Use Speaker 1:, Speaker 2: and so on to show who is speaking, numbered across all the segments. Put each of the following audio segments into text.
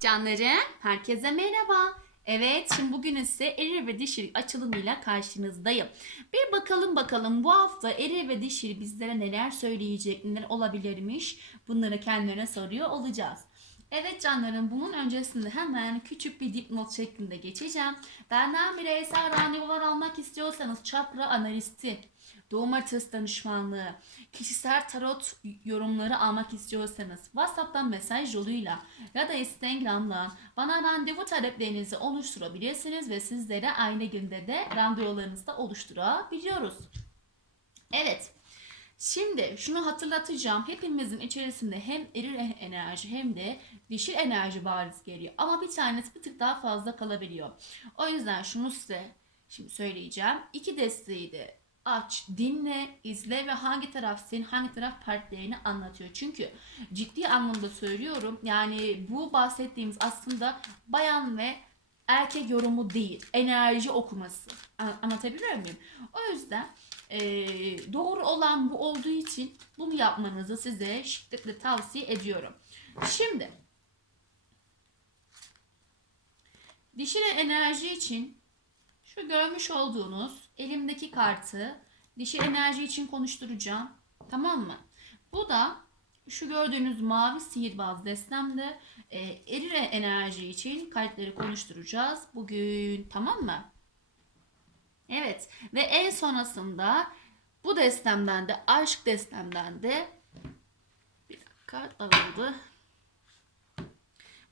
Speaker 1: Canlarım, herkese merhaba. Evet, şimdi bugün ise erir ve dişil açılımıyla karşınızdayım. Bir bakalım bakalım bu hafta erir ve dişil bizlere neler söyleyecek, neler olabilirmiş bunları kendilerine soruyor olacağız. Evet canlarım bunun öncesinde hemen küçük bir dipnot şeklinde geçeceğim. Benden bireysel randevular almak istiyorsanız çakra analisti, doğum haritası danışmanlığı, kişisel tarot yorumları almak istiyorsanız WhatsApp'tan mesaj yoluyla ya da Instagram'dan bana randevu taleplerinizi oluşturabilirsiniz ve sizlere aynı günde de randevularınızı da oluşturabiliyoruz. Evet. Şimdi şunu hatırlatacağım. Hepimizin içerisinde hem eril enerji hem de dişil enerji bariz geliyor. Ama bir tanesi bir tık daha fazla kalabiliyor. O yüzden şunu size şimdi söyleyeceğim. İki desteği de aç, dinle, izle ve hangi taraf senin, hangi taraf partilerini anlatıyor. Çünkü ciddi anlamda söylüyorum. Yani bu bahsettiğimiz aslında bayan ve erkek yorumu değil. Enerji okuması. An- Anlatabiliyor muyum? O yüzden eee, doğru olan bu olduğu için bunu yapmanızı size şiddetle tavsiye ediyorum. Şimdi dişil enerji için şu görmüş olduğunuz elimdeki kartı dişil enerji için konuşturacağım. Tamam mı? Bu da şu gördüğünüz mavi sihirbaz destemde e, eril enerji için kartları konuşturacağız bugün. Tamam mı? Evet ve en sonrasında bu destemden de aşk destemden de bir dakika dağıldı.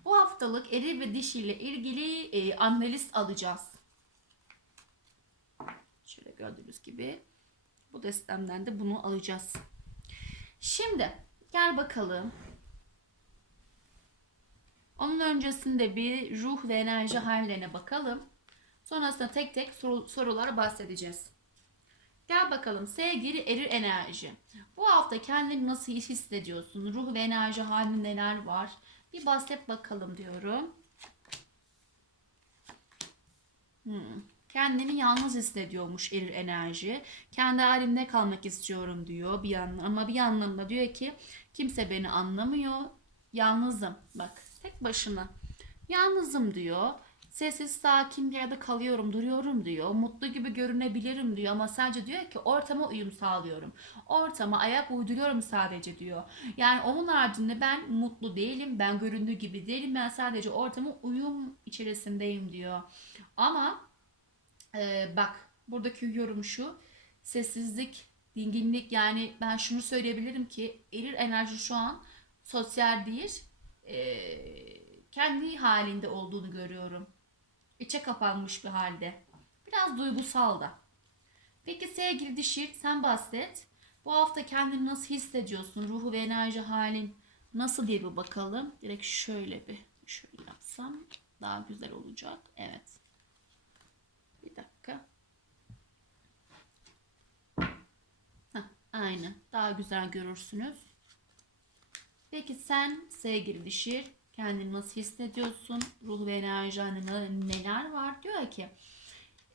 Speaker 1: Bu haftalık eril ve dişi ile ilgili e, analiz alacağız. Gördüğünüz gibi bu destemden de bunu alacağız. Şimdi gel bakalım. Onun öncesinde bir ruh ve enerji hallerine bakalım. Sonrasında tek tek soru, sorulara bahsedeceğiz. Gel bakalım sevgili eril enerji. Bu hafta kendini nasıl hissediyorsun? Ruh ve enerji halinde neler var? Bir bahset bakalım diyorum. Hmm. Kendini yalnız hissediyormuş eril enerji. Kendi halimde kalmak istiyorum diyor bir yandan ama bir yandan da diyor ki kimse beni anlamıyor. Yalnızım. Bak tek başına. Yalnızım diyor. Sessiz sakin bir yerde kalıyorum, duruyorum diyor. Mutlu gibi görünebilirim diyor ama sadece diyor ki ortama uyum sağlıyorum. Ortama ayak uyduruyorum sadece diyor. Yani onun haricinde ben mutlu değilim, ben göründüğü gibi değilim. Ben sadece ortama uyum içerisindeyim diyor. Ama ee, bak buradaki yorum şu. Sessizlik, dinginlik yani ben şunu söyleyebilirim ki eril enerji şu an sosyal değil ee, kendi halinde olduğunu görüyorum. İçe kapanmış bir halde. Biraz duygusal da. Peki sevgili dişi sen bahset. Bu hafta kendini nasıl hissediyorsun? Ruhu ve enerji halin nasıl diye bir bakalım. Direkt şöyle bir şöyle yapsam daha güzel olacak. Evet. Bir dakika. Heh, aynen. Daha güzel görürsünüz. Peki sen sevgili dişi kendini nasıl hissediyorsun? Ruh ve enerji halinde neler var? Diyor ki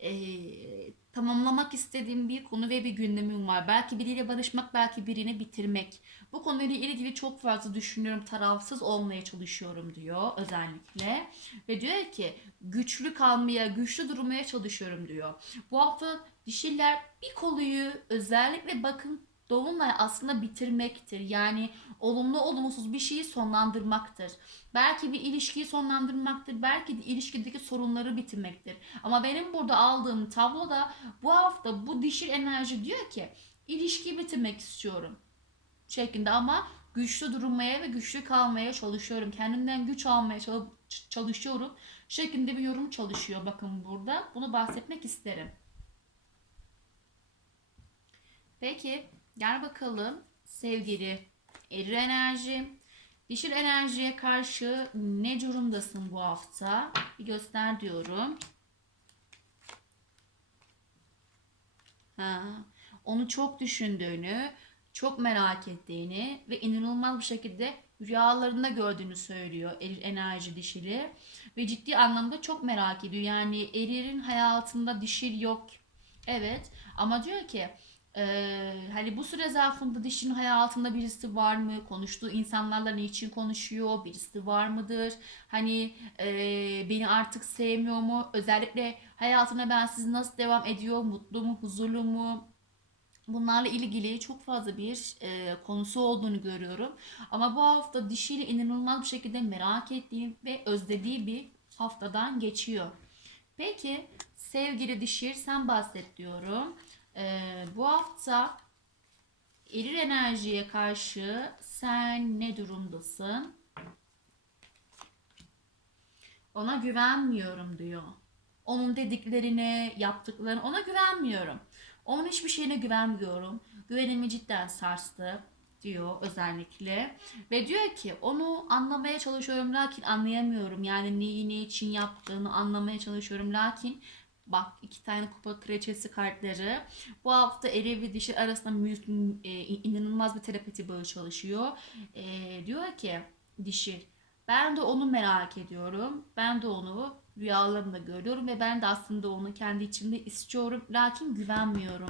Speaker 1: eee, tamamlamak istediğim bir konu ve bir gündemim var. Belki biriyle barışmak, belki birini bitirmek. Bu konuyla ilgili çok fazla düşünüyorum, tarafsız olmaya çalışıyorum diyor özellikle. Ve diyor ki güçlü kalmaya, güçlü durmaya çalışıyorum diyor. Bu hafta dişiler bir konuyu özellikle bakın Dolunay aslında bitirmektir. Yani olumlu olumsuz bir şeyi sonlandırmaktır. Belki bir ilişkiyi sonlandırmaktır. Belki de ilişkideki sorunları bitirmektir. Ama benim burada aldığım tabloda bu hafta bu dişil enerji diyor ki ilişkiyi bitirmek istiyorum şeklinde ama güçlü durmaya ve güçlü kalmaya çalışıyorum. Kendimden güç almaya çal- çalışıyorum şeklinde bir yorum çalışıyor bakın burada. Bunu bahsetmek isterim. Peki gel bakalım sevgili eril enerji. Dişil enerjiye karşı ne durumdasın bu hafta? Bir göster diyorum. Ha, onu çok düşündüğünü, çok merak ettiğini ve inanılmaz bir şekilde rüyalarında gördüğünü söylüyor eril enerji dişili. Ve ciddi anlamda çok merak ediyor. Yani erilin hayatında dişil yok. Evet ama diyor ki Ee, hani bu süre zarfında dişinin hayatında birisi var mı? Konuştuğu insanlarla niçin konuşuyor? Birisi var mıdır? Hani e, beni artık sevmiyor mu? Özellikle hayatına ben siz nasıl devam ediyor? Mutlu mu? Huzurlu mu? Bunlarla ilgili çok fazla bir e, konusu olduğunu görüyorum. Ama bu hafta dişiyle inanılmaz bir şekilde merak ettiğim ve özlediği bir haftadan geçiyor. Peki sevgili dişir sen bahset diyorum. Ee, bu hafta eril enerjiye karşı sen ne durumdasın? Ona güvenmiyorum diyor. Onun dediklerine, yaptıklarına ona güvenmiyorum. Onun hiçbir şeyine güvenmiyorum. Güvenimi cidden sarstı diyor özellikle. Ve diyor ki onu anlamaya çalışıyorum lakin anlayamıyorum. Yani neyi ne için yaptığını anlamaya çalışıyorum lakin Bak iki tane kupa kraliçesi kartları. Bu hafta eril ve dişi arasında mü- e, inanılmaz bir telepati bağı çalışıyor. E, diyor ki dişi ben de onu merak ediyorum. Ben de onu rüyalarımda görüyorum ve ben de aslında onu kendi içimde istiyorum. Lakin güvenmiyorum.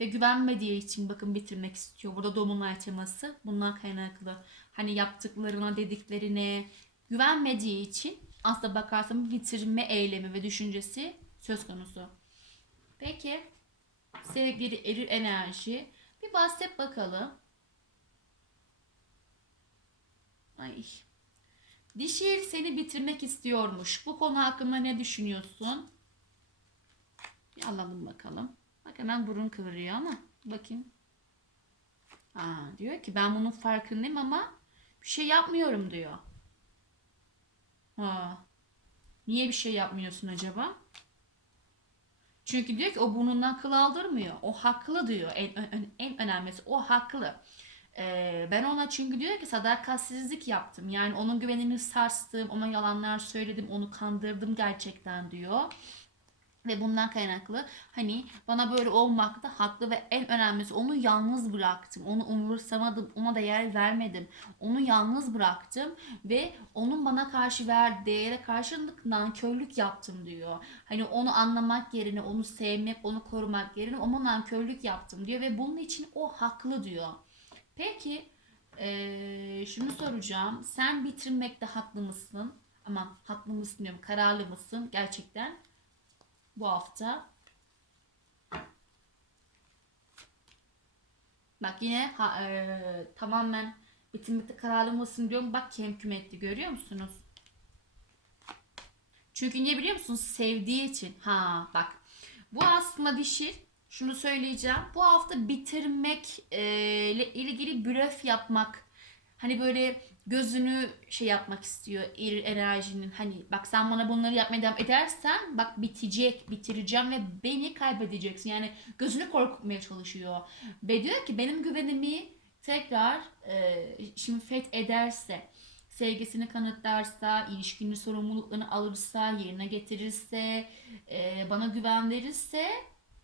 Speaker 1: Ve güvenmediği için bakın bitirmek istiyor. Burada dolunay teması bundan kaynaklı. Hani yaptıklarına, dediklerine güvenmediği için aslında bakarsan bitirme eylemi ve düşüncesi söz konusu. Peki sevgili eril enerji bir bahset bakalım. Ay. Dişil seni bitirmek istiyormuş. Bu konu hakkında ne düşünüyorsun? Bir alalım bakalım. Bak hemen burun kıvırıyor ama bakayım. Aa, diyor ki ben bunun farkındayım ama bir şey yapmıyorum diyor. Ha. Niye bir şey yapmıyorsun acaba? Çünkü diyor ki o burnundan kıl aldırmıyor. O haklı diyor. En, en, en önemlisi o haklı. Ee, ben ona çünkü diyor ki sadakatsizlik yaptım. Yani onun güvenini sarstım, ona yalanlar söyledim, onu kandırdım gerçekten diyor. Ve bundan kaynaklı hani bana böyle olmakta haklı ve en önemlisi onu yalnız bıraktım. Onu umursamadım, ona değer vermedim. Onu yalnız bıraktım ve onun bana karşı verdiği değere karşılık nankörlük yaptım diyor. Hani onu anlamak yerine, onu sevmek, onu korumak yerine ona nankörlük yaptım diyor ve bunun için o haklı diyor. Peki eee, şunu soracağım. Sen bitirmekte haklı mısın? Ama haklı mısın diyorum. Kararlı mısın gerçekten? Bu hafta. Bak yine ha, e, tamamen bitirmekte kararlı mısın diyorum. Bak kem küm etti görüyor musunuz? Çünkü niye biliyor musunuz? Sevdiği için. Ha bak. Bu aslında dişil. Şunu söyleyeceğim. Bu hafta bitirmek e, ile ilgili blöf yapmak. Hani böyle gözünü şey yapmak istiyor enerjinin hani bak sen bana bunları yapmaya devam edersen bak bitecek bitireceğim ve beni kaybedeceksin yani gözünü korkutmaya çalışıyor ve diyor ki benim güvenimi tekrar e, şimdi feth ederse sevgisini kanıtlarsa, ilişkinin sorumluluklarını alırsa, yerine getirirse, e, bana güven verirse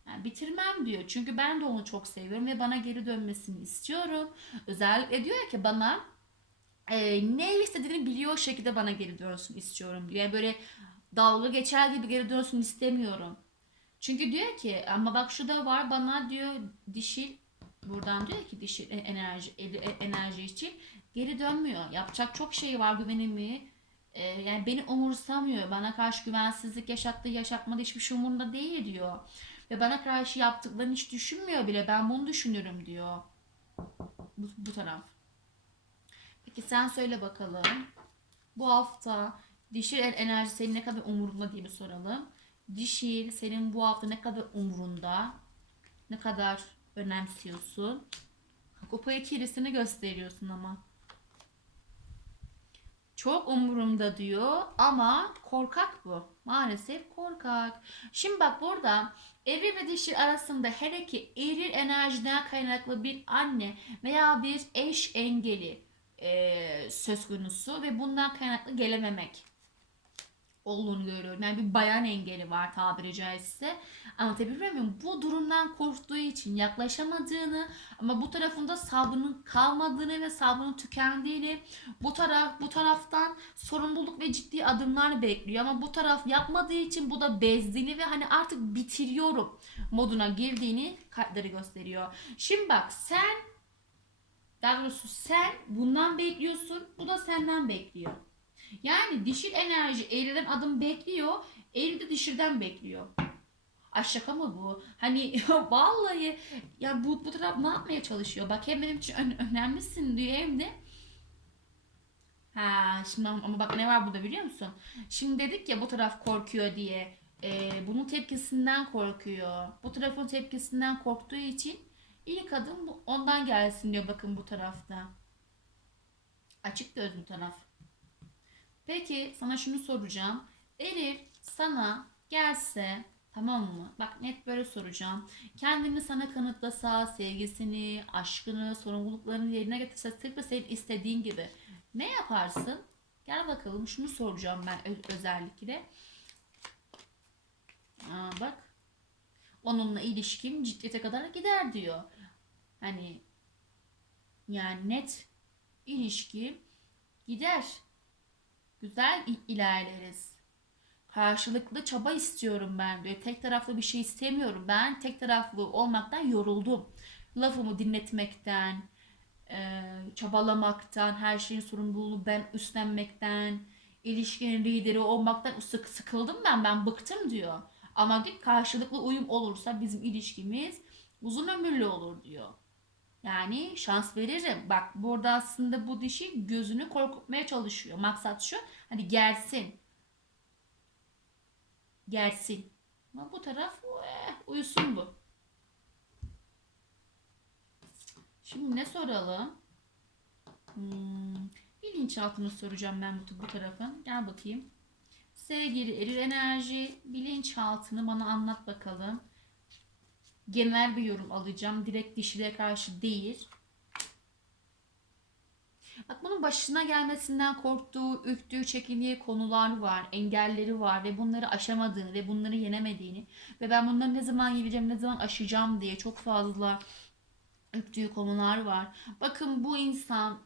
Speaker 1: yani bitirmem diyor. Çünkü ben de onu çok seviyorum ve bana geri dönmesini istiyorum. Özellikle diyor ki bana e, ne istediğini biliyor şekilde bana geri dönsün istiyorum diyor. Yani böyle dalga geçer gibi geri dönsün istemiyorum. Çünkü diyor ki ama bak şu da var bana diyor dişil buradan diyor ki dişil e- enerji e- e- enerji için geri dönmüyor. Yapacak çok şey var güvenimi. yani beni umursamıyor. Bana karşı güvensizlik yaşattı, yaşatmadı hiçbir şey umurunda değil diyor. Ve bana karşı yaptıklarını hiç düşünmüyor bile. Ben bunu düşünürüm diyor. Bu, bu taraf. Peki sen söyle bakalım. Bu hafta dişil enerji senin ne kadar umurunda diye bir soralım. Dişil senin bu hafta ne kadar umurunda? Ne kadar önemsiyorsun? Kupa ikilisini gösteriyorsun ama. Çok umurumda diyor ama korkak bu. Maalesef korkak. Şimdi bak burada eril ve dişil arasında hele ki eril enerjiden kaynaklı bir anne veya bir eş engeli e, söz konusu ve bundan kaynaklı gelememek olduğunu görüyorum. Yani bir bayan engeli var tabiri caizse. Anlatabiliyor muyum? Bu durumdan korktuğu için yaklaşamadığını ama bu tarafında sabrının kalmadığını ve sabrının tükendiğini bu taraf bu taraftan sorumluluk ve ciddi adımlar bekliyor ama bu taraf yapmadığı için bu da bezdiğini ve hani artık bitiriyorum moduna girdiğini kartları gösteriyor. Şimdi bak sen daha doğrusu sen bundan bekliyorsun bu da senden bekliyor. Yani dişil enerji eğriden adım bekliyor. Eğri de dişilden bekliyor. Ay şaka mı bu? Hani vallahi ya bu, bu taraf ne yapmaya çalışıyor? Bak hem benim için ön- önemlisin diyor hem de Ha şimdi ama bak ne var burada biliyor musun? Şimdi dedik ya bu taraf korkuyor diye. Ee, bunun tepkisinden korkuyor. Bu tarafın tepkisinden korktuğu için ilk adım bu- ondan gelsin diyor bakın bu tarafta. Açık göz bu taraf. Peki sana şunu soracağım. Elif sana gelse tamam mı? Bak net böyle soracağım. Kendini sana kanıtlasa, sevgisini, aşkını, sorumluluklarını yerine getirse tıpkı senin istediğin gibi ne yaparsın? Gel bakalım şunu soracağım ben özellikle. Aa, bak onunla ilişkim ciddiyete kadar gider diyor. Hani yani net ilişki gider. Güzel ilerleriz. Karşılıklı çaba istiyorum ben diyor. Tek taraflı bir şey istemiyorum. Ben tek taraflı olmaktan yoruldum. Lafımı dinletmekten, e, çabalamaktan, her şeyin sorumluluğunu ben üstlenmekten, ilişkinin lideri olmaktan sık sıkıldım ben, ben bıktım diyor. Ama diyor karşılıklı uyum olursa bizim ilişkimiz uzun ömürlü olur diyor. Yani şans veririm. Bak burada aslında bu dişi gözünü korkutmaya çalışıyor. Maksat şu hani gelsin. Gelsin. Ama bu taraf eh, uyusun bu. Şimdi ne soralım? Hmm, bilinçaltını soracağım ben bu, bu tarafın. Gel bakayım. Sevgili eril enerji bilinçaltını bana anlat bakalım. Genel bir yorum alacağım. Direkt dişiye karşı değil. Bak bunun başına gelmesinden korktuğu, ürktüğü, çekindiği konular var, engelleri var ve bunları aşamadığını ve bunları yenemediğini ve ben bunları ne zaman yeneceğim, ne zaman aşacağım diye çok fazla ürktüğü konular var. Bakın bu insan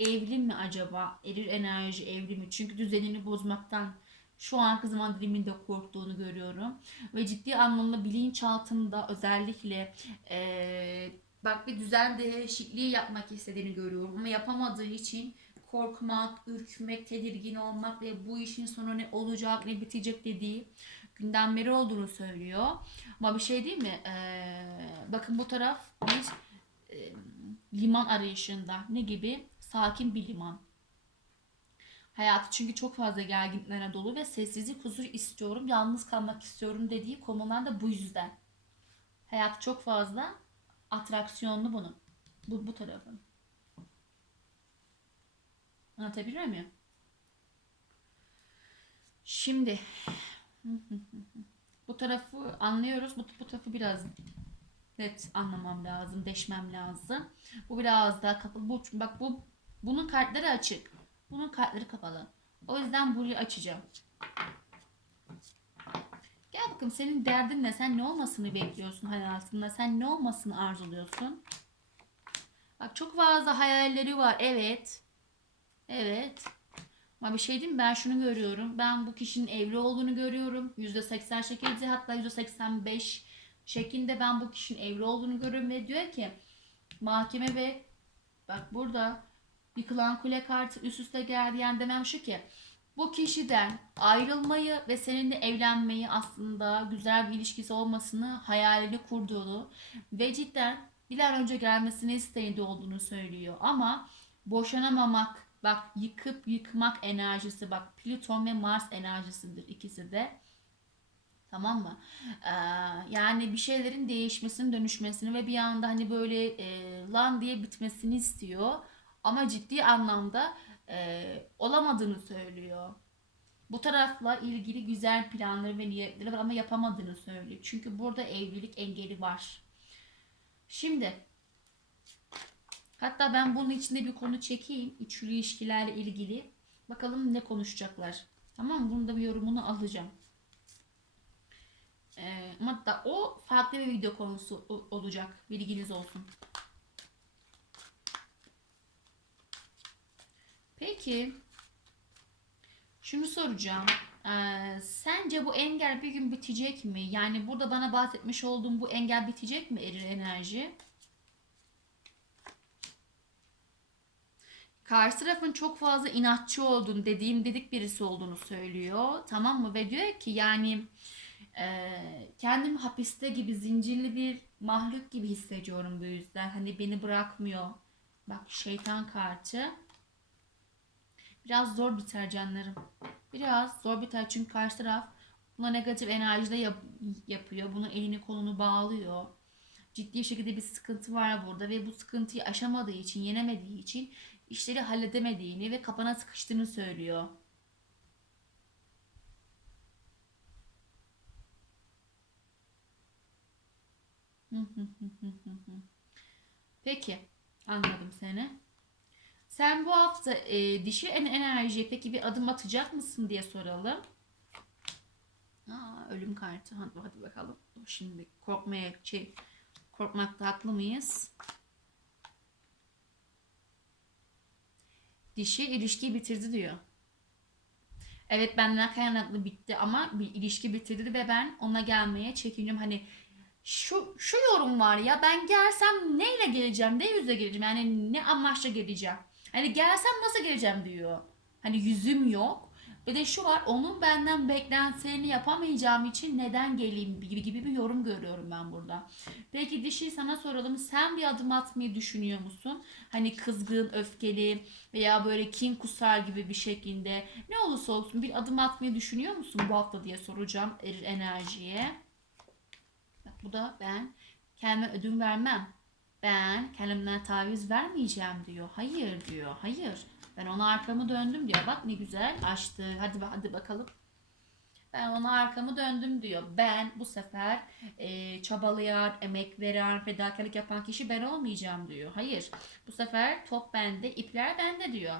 Speaker 1: evli mi acaba? Eril enerji evli mi? Çünkü düzenini bozmaktan şu an zaman diliminde korktuğunu görüyorum. Ve ciddi anlamda bilinçaltında özellikle eee bak bir düzen değişikliği yapmak istediğini görüyorum. Ama yapamadığı için korkmak, ürkmek, tedirgin olmak ve bu işin sonu ne olacak, ne bitecek dediği gündemleri olduğunu söylüyor. Ama bir şey değil mi? Eee, bakın bu taraf bir e, liman arayışında. Ne gibi? Sakin bir liman. Hayatı çünkü çok fazla gerginliklere dolu ve sessizlik, huzur istiyorum, yalnız kalmak istiyorum dediği konular da bu yüzden. Hayat çok fazla atraksiyonlu bunun. Bu, bu tarafın. Anlatabiliyor muyum? Şimdi bu tarafı anlıyoruz. Bu, bu tarafı biraz net anlamam lazım, deşmem lazım. Bu biraz daha kapalı. Bu, bak bu bunun kartları açık. Bunun kartları kapalı. O yüzden burayı açacağım. Gel bakalım senin derdin ne? Sen ne olmasını bekliyorsun hayatında? Sen ne olmasını arzuluyorsun? Bak çok fazla hayalleri var. Evet. Evet. Ama bir şey diyeyim mi? Ben şunu görüyorum. Ben bu kişinin evli olduğunu görüyorum. %80 şekilde hatta %85 şeklinde ben bu kişinin evli olduğunu görüyorum ve diyor ki mahkeme ve bak burada yıkılan kule kartı üst üste geldi yani demem şu ki bu kişiden ayrılmayı ve seninle evlenmeyi aslında güzel bir ilişkisi olmasını hayalini kurduğunu ve cidden bir an önce gelmesini isteğinde olduğunu söylüyor. Ama boşanamamak, bak yıkıp yıkmak enerjisi, bak Plüton ve Mars enerjisidir ikisi de. Tamam mı? Ee, yani bir şeylerin değişmesini, dönüşmesini ve bir anda hani böyle e, lan diye bitmesini istiyor. Ama ciddi anlamda e, olamadığını söylüyor. Bu tarafla ilgili güzel planları ve niyetleri var ama yapamadığını söylüyor. Çünkü burada evlilik engeli var. Şimdi hatta ben bunun içinde bir konu çekeyim. Üçlü ilişkilerle ilgili. Bakalım ne konuşacaklar. Tamam mı? Bunun da bir yorumunu alacağım. Ee, da o farklı bir video konusu olacak. Bilginiz olsun. Peki. Şunu soracağım. Ee, sence bu engel bir gün bitecek mi? Yani burada bana bahsetmiş olduğum bu engel bitecek mi erir enerji? Karşı tarafın çok fazla inatçı olduğunu, dediğim dedik birisi olduğunu söylüyor. Tamam mı? Ve diyor ki yani e, kendimi hapiste gibi zincirli bir mahluk gibi hissediyorum bu yüzden. Hani beni bırakmıyor. Bak şeytan kartı. Biraz zor biter canlarım. Biraz zor biter çünkü karşı taraf buna negatif enerjide yap- yapıyor. Bunu elini kolunu bağlıyor. Ciddi şekilde bir sıkıntı var burada ve bu sıkıntıyı aşamadığı için, yenemediği için işleri halledemediğini ve kapana sıkıştığını söylüyor. Peki, anladım seni. Sen bu hafta e, dişi en enerjiye peki bir adım atacak mısın diye soralım. Aa, ölüm kartı. Hadi, hadi bakalım. Şimdi korkmaya şey korkmakta haklı mıyız? Dişi ilişkiyi bitirdi diyor. Evet benden kaynaklı bitti ama bir ilişki bitirdi ve ben ona gelmeye çekiniyorum. Hani şu şu yorum var ya ben gelsem neyle geleceğim? Ne yüzle geleceğim? Yani ne amaçla geleceğim? Hani gelsem nasıl geleceğim diyor. Hani yüzüm yok. Ve de şu var onun benden beklentilerini yapamayacağım için neden geleyim gibi gibi bir yorum görüyorum ben burada. Peki dişi sana soralım sen bir adım atmayı düşünüyor musun? Hani kızgın, öfkeli veya böyle kin kusar gibi bir şekilde ne olursa olsun bir adım atmayı düşünüyor musun bu hafta diye soracağım enerjiye. Bak bu da ben kendime ödün vermem. Ben kendimden taviz vermeyeceğim diyor. Hayır diyor. Hayır. Ben ona arkamı döndüm diyor. Bak ne güzel açtı. Hadi hadi bakalım. Ben ona arkamı döndüm diyor. Ben bu sefer e, çabalayan, emek veren, fedakarlık yapan kişi ben olmayacağım diyor. Hayır. Bu sefer top bende, ipler bende diyor.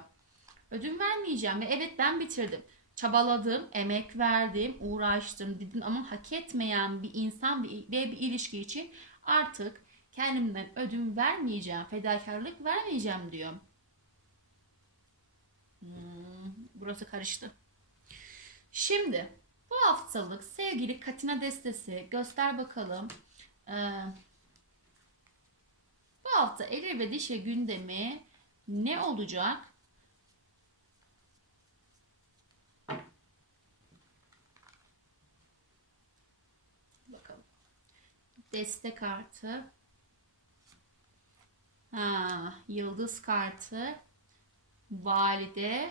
Speaker 1: Ödün vermeyeceğim ve evet ben bitirdim. Çabaladım, emek verdim, uğraştım dedim ama hak etmeyen bir insan ve bir ilişki için artık kendimden ödün vermeyeceğim, fedakarlık vermeyeceğim diyor. Hmm, burası karıştı. Şimdi bu haftalık sevgili Katina destesi göster bakalım. Ee, bu hafta Erir ve Dişe gündemi ne olacak? Bakalım. Deste kartı. Ha, yıldız kartı. Valide.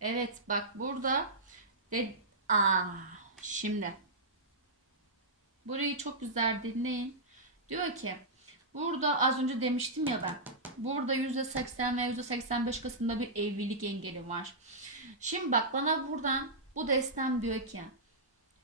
Speaker 1: Evet bak burada de Aa, şimdi burayı çok güzel dinleyin. Diyor ki burada az önce demiştim ya ben. Burada %80 ve %85 kısmında bir evlilik engeli var. Şimdi bak bana buradan bu destem diyor ki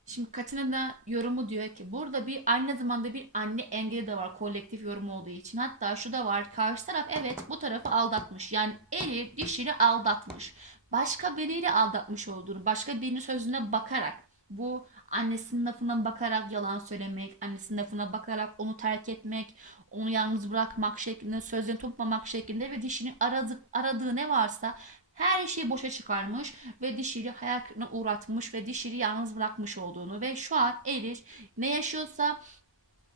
Speaker 1: Şimdi Katina da yorumu diyor ki burada bir aynı zamanda bir anne engeli de var kolektif yorum olduğu için. Hatta şu da var karşı taraf evet bu tarafı aldatmış. Yani eli dişini aldatmış. Başka biriyle aldatmış olduğunu, başka birinin sözüne bakarak bu annesinin lafına bakarak yalan söylemek, annesinin lafına bakarak onu terk etmek, onu yalnız bırakmak şeklinde, sözlerini tutmamak şeklinde ve dişini aradık, aradığı ne varsa her şeyi boşa çıkarmış ve dişili hayal kırıklığına uğratmış ve dişili yalnız bırakmış olduğunu ve şu an Elir ne yaşıyorsa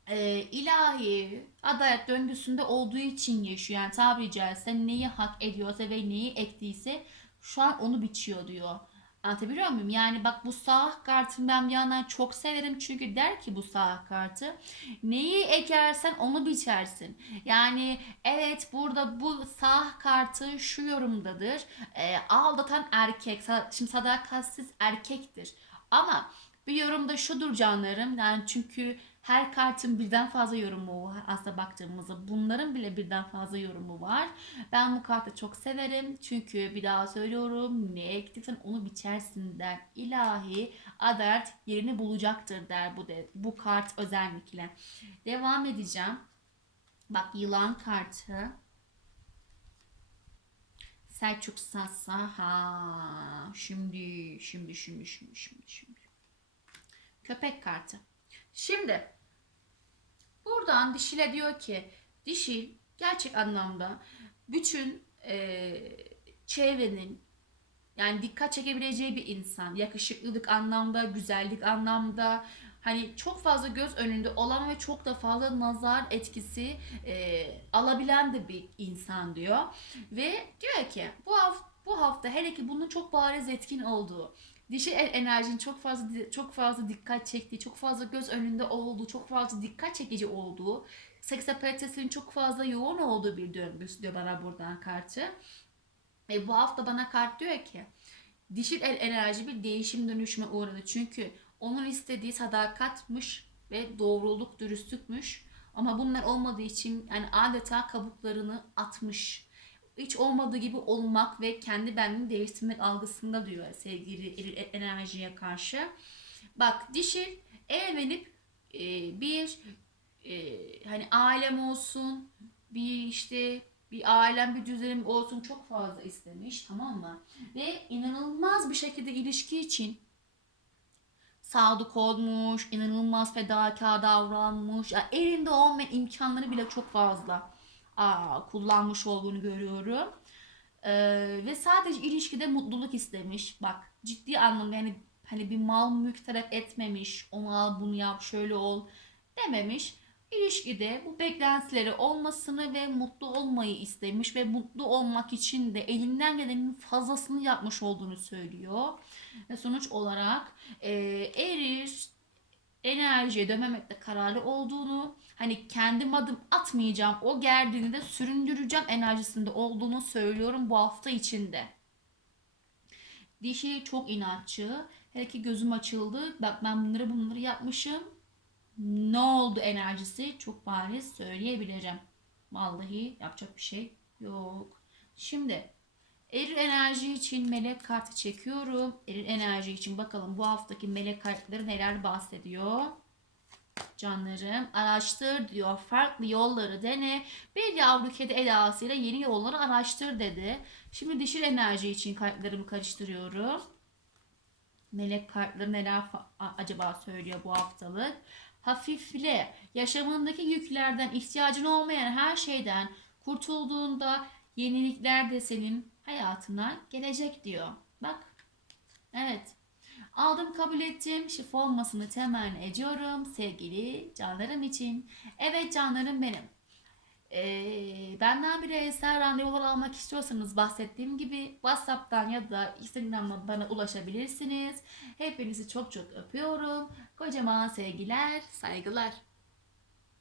Speaker 1: e, ilahi adalet döngüsünde olduğu için yaşıyor. Yani tabiri caizse neyi hak ediyorsa ve neyi ektiyse şu an onu biçiyor diyor. Anlatabiliyor muyum? Yani bak bu sağ kartını ben bir yandan çok severim çünkü der ki bu sağ kartı neyi ekersen onu biçersin. Yani evet burada bu sağ kartı şu yorumdadır. E, aldatan erkek, şimdi sadakatsiz erkektir. Ama bir yorumda şudur canlarım. Yani çünkü her kartın birden fazla yorumu var aslında baktığımızda. Bunların bile birden fazla yorumu var. Ben bu kartı çok severim. Çünkü bir daha söylüyorum ne ektiksen onu biçersin der. İlahi adalet yerini bulacaktır der bu de, bu kart özellikle. Devam edeceğim. Bak yılan kartı. Selçuk Sassa. Ha. Şimdi, şimdi, şimdi, şimdi, şimdi, şimdi. Köpek kartı. Şimdi buradan dişile diyor ki dişil gerçek anlamda bütün eee, çevrenin yani dikkat çekebileceği bir insan. Yakışıklılık anlamda, güzellik anlamda. Hani çok fazla göz önünde olan ve çok da fazla nazar etkisi e, alabilen de bir insan diyor. Ve diyor ki bu hafta, bu hafta hele ki bunun çok bariz etkin olduğu, dişi el enerjinin çok fazla çok fazla dikkat çektiği, çok fazla göz önünde olduğu, çok fazla dikkat çekici olduğu, seks apalitesinin çok fazla yoğun olduğu bir döngüsü diyor bana buradan kartı. Ve bu hafta bana kart diyor ki dişil el enerji bir değişim dönüşüme uğradı. Çünkü onun istediği sadakatmiş ve doğruluk, dürüstlükmüş. Ama bunlar olmadığı için yani adeta kabuklarını atmış. Hiç olmadığı gibi olmak ve kendi benliğini değiştirmek algısında diyor sevgili eril enerjiye karşı. Bak dişil evlenip e, bir e, hani ailem olsun, bir işte bir ailem bir düzenim olsun çok fazla istemiş tamam mı? Ve inanılmaz bir şekilde ilişki için sadık olmuş, inanılmaz fedakar davranmış. Yani elinde olmayan imkanları bile çok fazla aa, kullanmış olduğunu görüyorum. Ee, ve sadece ilişkide mutluluk istemiş. Bak ciddi anlamda yani hani bir mal mülk talep etmemiş. Onu al bunu yap şöyle ol dememiş. İlişkide bu beklentileri olmasını ve mutlu olmayı istemiş ve mutlu olmak için de elinden gelenin fazlasını yapmış olduğunu söylüyor. Ve sonuç olarak e, erir enerjiye dönmemekte kararlı olduğunu, hani kendim adım atmayacağım, o gerdiğini de süründüreceğim enerjisinde olduğunu söylüyorum bu hafta içinde. Dişi çok inatçı. Hele ki gözüm açıldı. Bak ben bunları bunları yapmışım. Ne oldu enerjisi çok bariz söyleyebilirim. Vallahi yapacak bir şey yok. Şimdi eril enerji için melek kartı çekiyorum. Eril enerji için bakalım bu haftaki melek kartları neler bahsediyor. Canlarım araştır diyor. Farklı yolları dene. Bir yavru kedi edasıyla yeni yolları araştır dedi. Şimdi dişil enerji için kartlarımı karıştırıyorum. Melek kartları neler acaba söylüyor bu haftalık. Hafifle. Yaşamındaki yüklerden, ihtiyacın olmayan her şeyden kurtulduğunda yenilikler de senin hayatına gelecek diyor. Bak. Evet. Aldım kabul ettim. Şifa olmasını temenni ediyorum sevgili canlarım için. Evet canlarım benim. Ee, benden bireysel randevular almak istiyorsanız bahsettiğim gibi WhatsApp'tan ya da Instagram'dan bana ulaşabilirsiniz. Hepinizi çok çok öpüyorum. Kocaman sevgiler, saygılar.